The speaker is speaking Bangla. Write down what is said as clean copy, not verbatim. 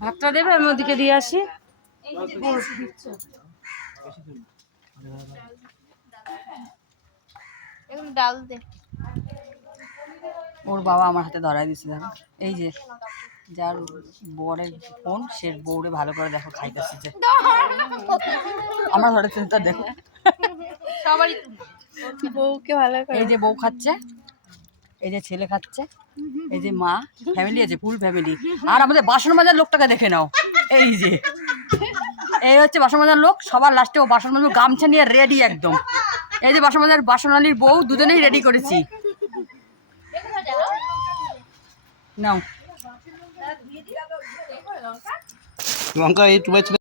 ভাতটা দেবে আমি ওদিকে দিয়ে আসি। ডাল দে। ওর বাবা আমার হাতে ধরাই দিচ্ছে, দেখো এই যে যার বরের ফোন সে বউরে ভালো করে দেখো খাইতেছে, যে আমার ঘরে চিন্তা দেখো সবারই বউকে ভালো করে, এই যে বউ খাচ্ছে, এই যে ছেলে খাচ্ছে, এই যে মা, ফ্যামিলি আছে ফুল ফ্যামিলি। আর আমাদের বাসন মাজার লোকটাকে দেখে নাও, এই যে এই হচ্ছে বাসন মাজার লোক। সবার লাস্টে ও বাসন মাজা গামছা নিয়ে রেডি একদম। এই যে বাসন মাজার বাসনালির বউ দুজনেই রেডি করেছি। নাও লঙ্কা এই